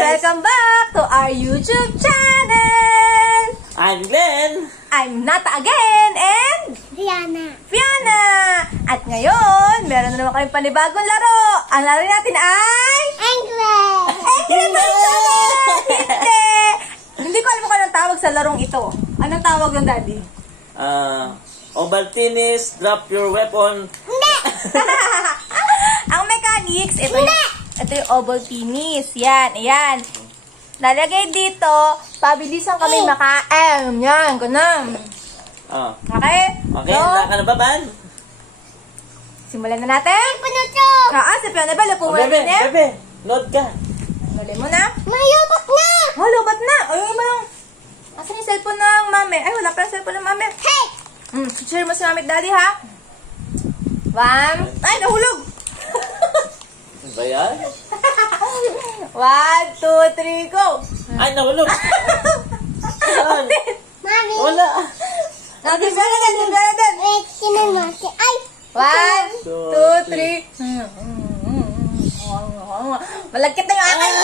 Welcome back to our YouTube channel! I'm Glenn! I'm Nata again! And... Fiona! At ngayon, meron na naman kayong panibagong laro! Ang laro natin ay... Angry Birds ulit! Hindi! Hindi ko alam kung anong tawag sa larong ito. Anong tawag ng daddy? Ovaltinis, drop your weapon. Hindi! Ang mechanics, ito yung Ovaltinis. Yan, ayan. Nalagay dito, pabilisan kami maka-M. Yan, ganun. Okay? Okay, naka na ba, Ban? Simulan na natin. Si Fiona ba? Lupo mo na din eh. Bebe, load ka. Loadin mo na. Mayabot na! Lobat na. Ay, yung... Asan yung cellphone ng mami? Ay, wala pa yung cellphone ng mami. Hey! Share mo si mami at daddy, ha? Ay, nahulog! Ano ba yan? 1, 2, 3, go! Ay, nahulog! Mami! Wala! Natin ba na din? Wait, kinamaki. Ay! 1, 2, 3. Malagkit na yung akin.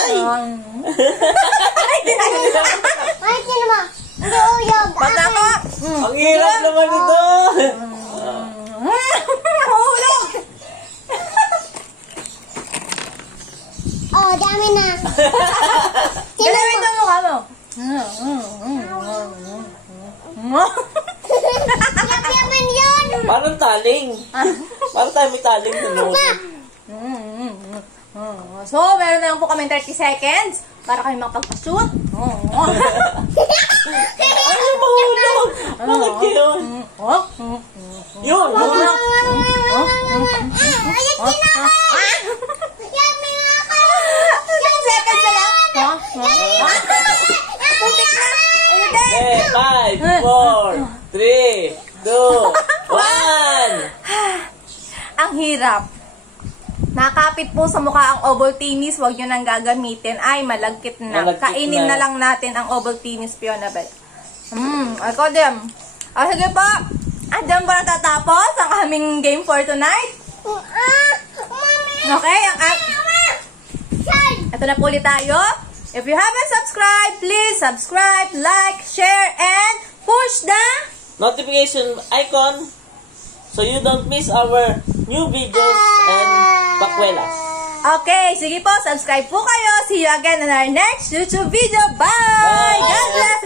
Ay, kinama. Hindi uyog. Basta ko. Ang hirap naman ito! Nahulog! Oh, dami na. Galawin ka mukha mo. Yaman yun. Parang taling. Parang tayo may taling na noon. So, meron na lang po kami 30 seconds para kami makapag-shoot. Ay, mahulog! Bakit yun? Yun! Ayun, kinama. Yaman ako. 10 seconds na lang. Puntik na. Ayun din. 5, 4, 3, 2, 1. Ang hirap. Nakapit po sa mukha ang Ovaltinis, huwag nyo nang gagamitin. Ay, malagkit na. Malagkit Kainin na lang natin ang Ovaltinis, Fiona Bell. Ako din. Sige po. Diyan ba natatapos ang aming game for tonight? Okay, ito na po ulit tayo. If you haven't subscribed, please subscribe, like, share, and push the Notification icon so you don't miss our new videos and bakwelas. Okay, sige po, subscribe po kayo. See you again in our next YouTube video. Bye! Bye! God bless.